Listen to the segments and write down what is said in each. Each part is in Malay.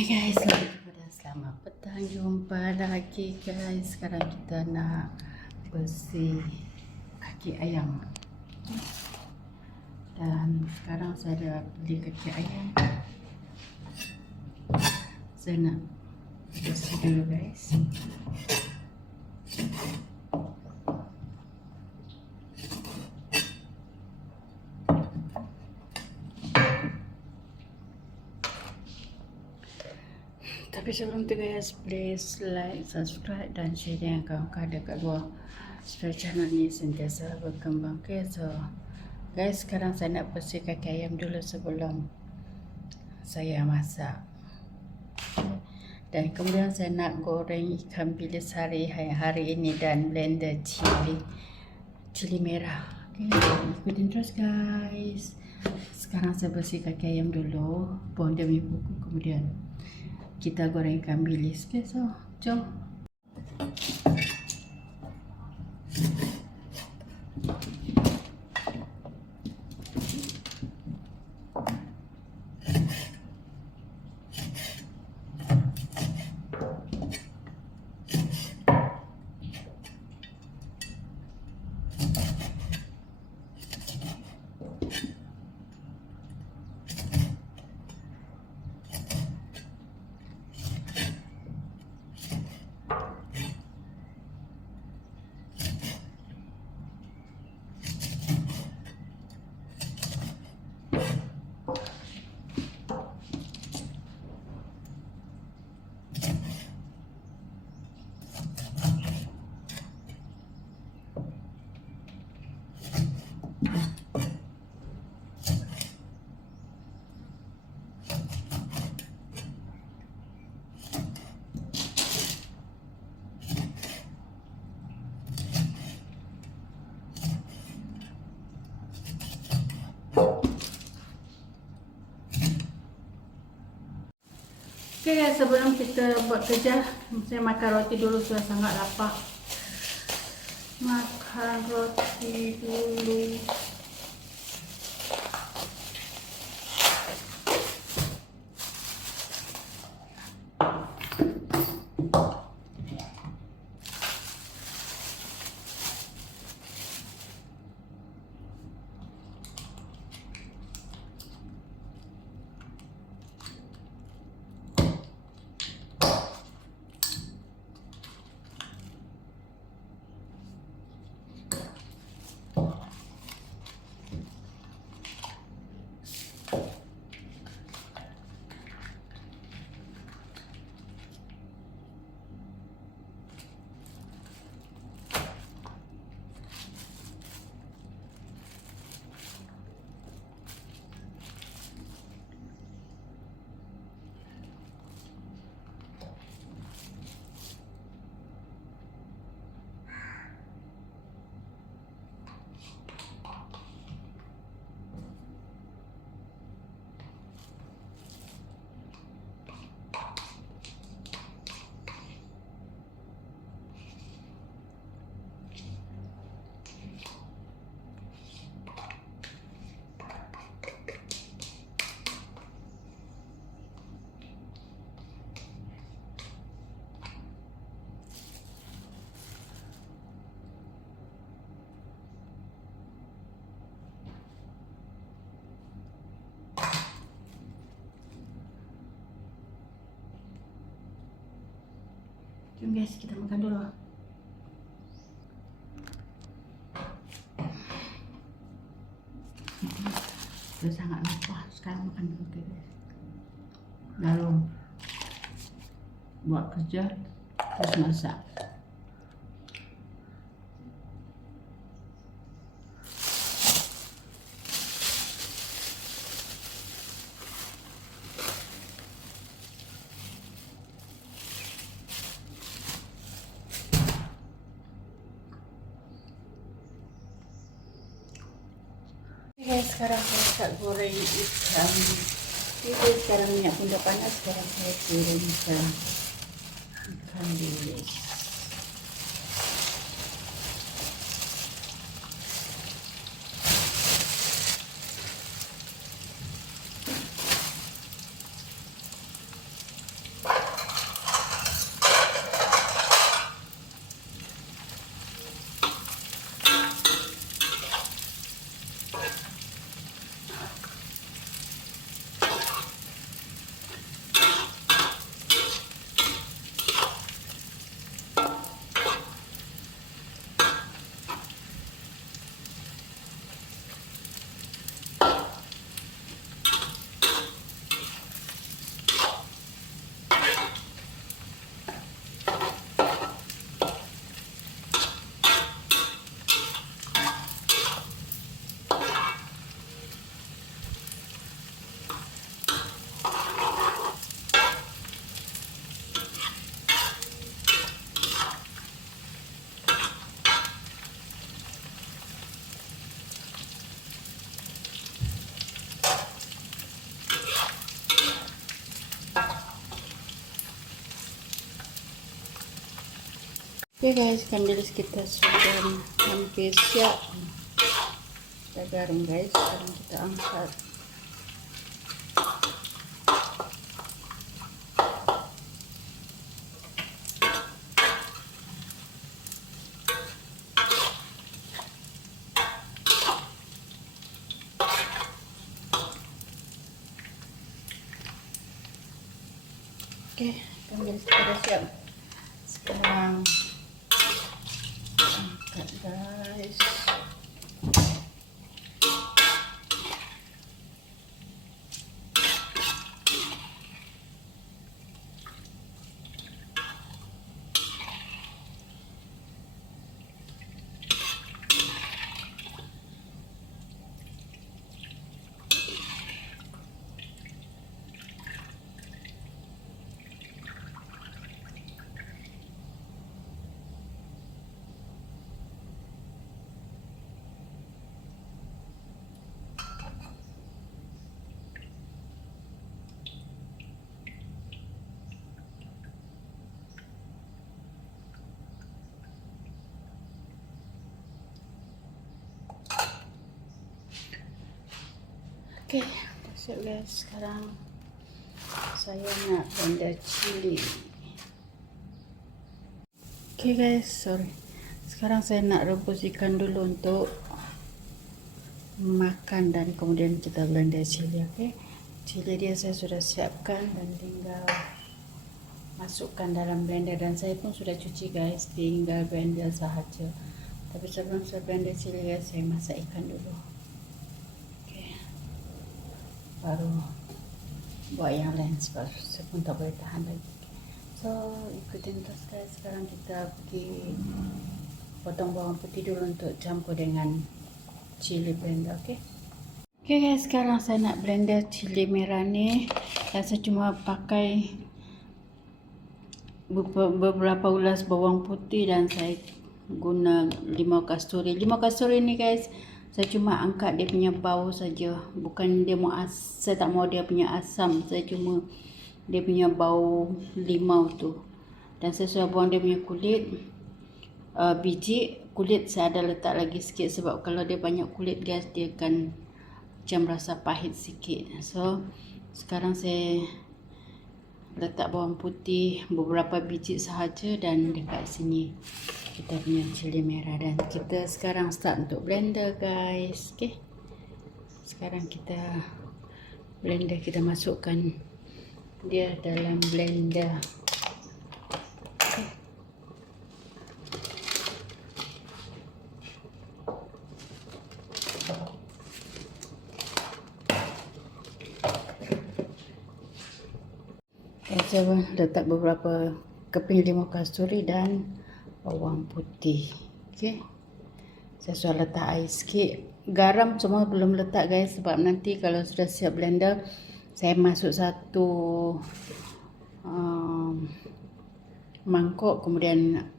Hai guys, selamat kepada selamat petang Jumpa lagi guys. Sekarang kita nak bersih kaki ayam. Dan sekarang saya dah beli kaki ayam. Saya nak bersih dulu guys Tapi sebelum tu guys, please like, subscribe dan share dengan kawan-kawan dekat luar supaya channel ni sentiasa berkembang. Okay, so guys, sekarang saya nak bersih kaki ayam dulu sebelum saya masak. Dan kemudian saya nak goreng ikan bilis hari hari ini dan blender cili cili merah. Okay, ikutin terus guys. Sekarang saya bersih kaki ayam dulu, buang punya buku kemudian kita goreng ikan bilis. So jom. Okay sebelum kita buat kerja, saya makan roti dulu sudah sangat lapar. Makan roti dulu. Guys, kita makan dulu. Sudah sangat lapar. Sekarang makan dulu guys. Lalu buat kerja terus masak. Start goreng ikan. Okay, sekarang minyak pun dah panas. Sekarang saya turunkan ikan bilis. Okay guys, ikan bilis kita sudah hampir siap. Kita garam guys, sekarang kita angkat. Okay, ikan bilis kita dah siap. Sekarang guys. Okay, dah siap guys. Sekarang saya nak blender cili. Okay guys, sorry. Sekarang saya nak rebus ikan dulu untuk makan dan kemudian kita blender cili, okay? Cili dia saya sudah siapkan dan tinggal masukkan dalam blender dan saya pun sudah cuci guys, tinggal blender sahaja. Tapi sebelum saya blender cili guys, saya masak ikan dulu. Baru buat yang lain sebab saya pun tak boleh tahan lagi. So, ikutin terus guys. Sekarang kita pergi potong bawang putih dulu untuk campur dengan cili blender, okay? Okay guys, sekarang saya nak blender cili merah ni. Dan saya cuma pakai beberapa ulas bawang putih dan saya guna limau kasturi. Limau kasturi ni guys, saya cuma angkat dia punya bau saja. Bukan dia mau as saya tak mau dia punya asam. Saya cuma dia punya bau limau tu. Dan saya sudah buang dia punya kulit. Uh, biji kulit saya ada letak lagi sikit sebab kalau dia banyak kulit guys dia akan macam rasa pahit sikit. So sekarang saya letak bawang putih beberapa biji sahaja dan dekat sini kita punya cili merah dan kita sekarang start untuk blender guys. Okay. Sekarang kita blender kita masukkan dia dalam blender. Saya letak beberapa keping limau kasturi dan bawang putih. Okey. Saya sudah letak air sikit. Garam semua belum letak guys sebab nanti kalau sudah siap blender saya masuk satu um, mangkuk kemudian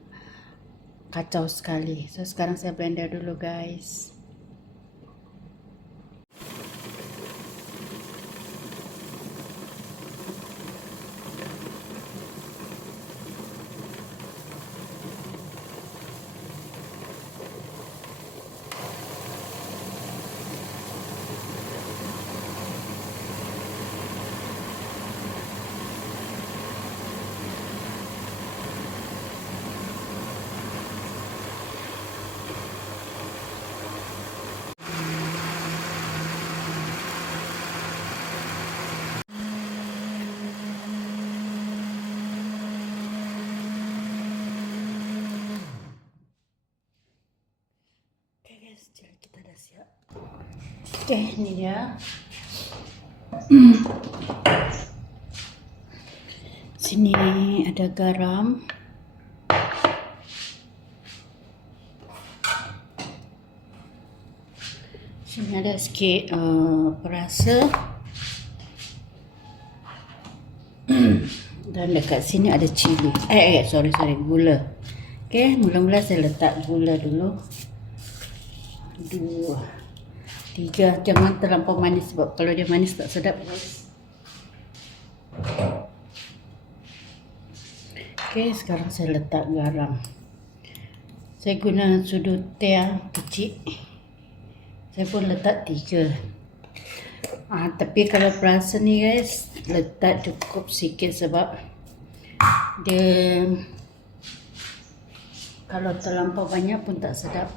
kacau sekali. So sekarang saya blender dulu guys. Guys, kita dah siap. Okay, ni dia. Sini ada garam. Sini ada sikit uh, perasa. Dan dekat sini ada cili. Eh, eh, sorry, sorry, gula. Okay, mula-mula saya letak gula dulu dua tiga jangan terlampau manis sebab kalau dia manis tak sedap ok sekarang saya letak garam Saya guna sudut teh kecil. Saya pun letak tiga. Ah, tapi kalau perasa ni guys, letak cukup sikit sebab dia kalau terlampau banyak pun tak sedap.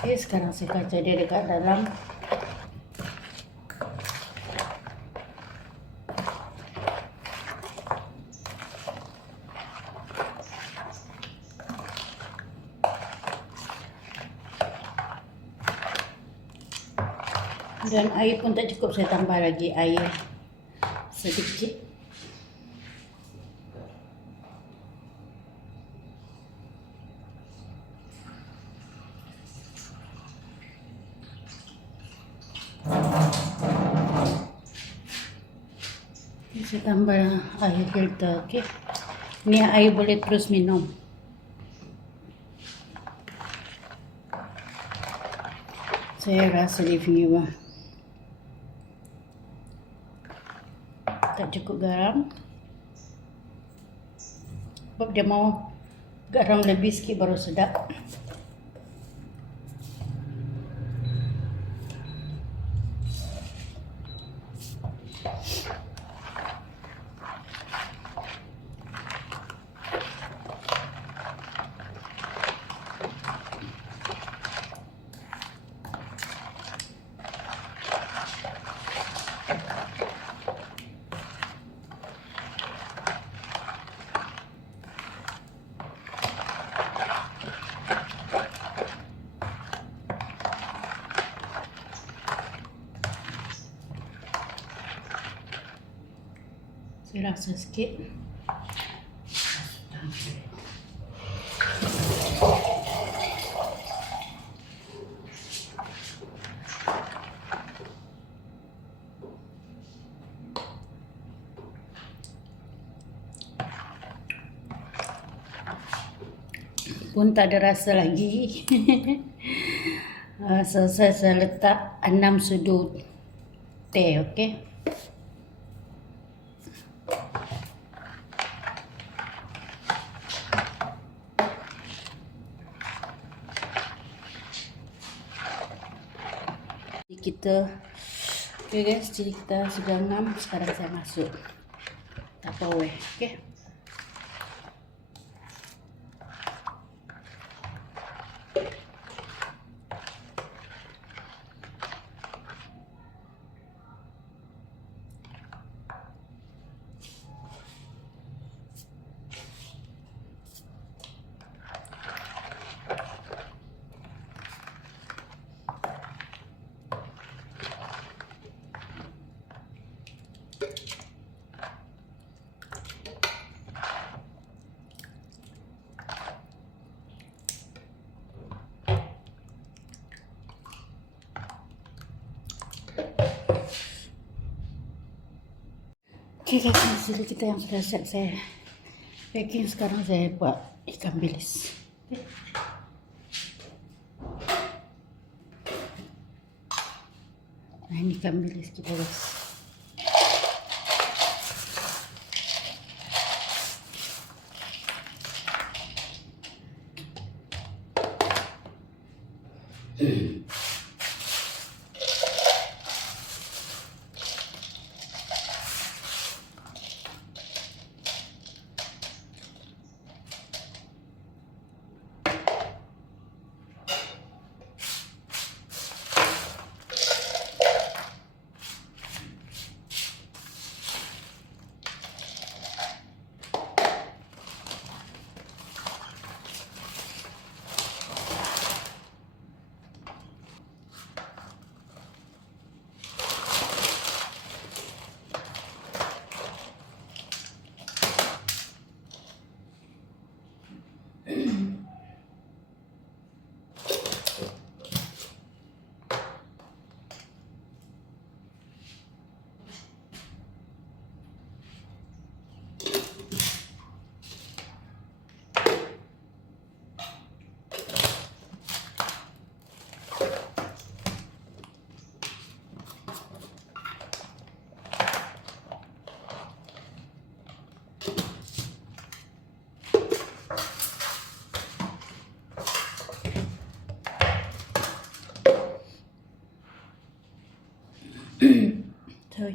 Okay, sekarang saya kacau dia dekat dalam. Dan air pun tak cukup, saya tambah lagi air sedikit. Tambah air filter, okey. Ni air boleh terus minum. Saya rasa punya bah. Tak cukup garam. Sebab dia mau garam lebih sikit baru sedap. Saya rasa sikit. Pun tak ada rasa lagi. Ah, Selesai saya letak enam sudut teh, okey? Kita Okay guys, jadi kita sudah ngam Sekarang saya masuk. Tupperware, okay Okay guys, hasil kita yang sudah siap saya packing sekarang saya buat ikan bilis. Okay. Nah ini ikan bilis kita guys.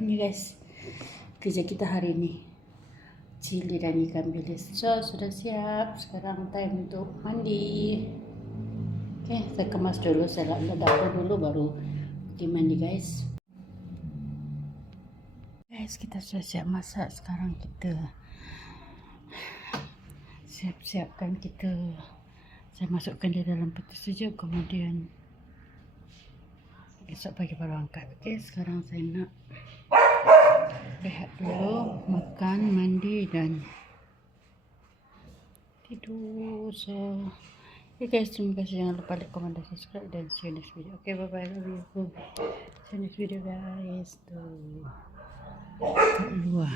Ini guys kerja kita hari ini cili dan ikan bilis so sudah siap sekarang time untuk mandi Okay, saya kemas dulu, saya letak dapur dulu baru pergi mandi guys. Guys, kita sudah siap masak. Sekarang kita siap-siapkan kita. Saya masukkan di dalam peti sejuk. Kemudian esok pagi baru angkat. Okay, sekarang saya nak rehat dulu, makan, mandi dan tidur. So, Okay guys, terima kasih. Jangan lupa like, comment, dan subscribe. Dan see you next video. Okay, bye-bye. Love you. See you next video guys. Tuh. Luar.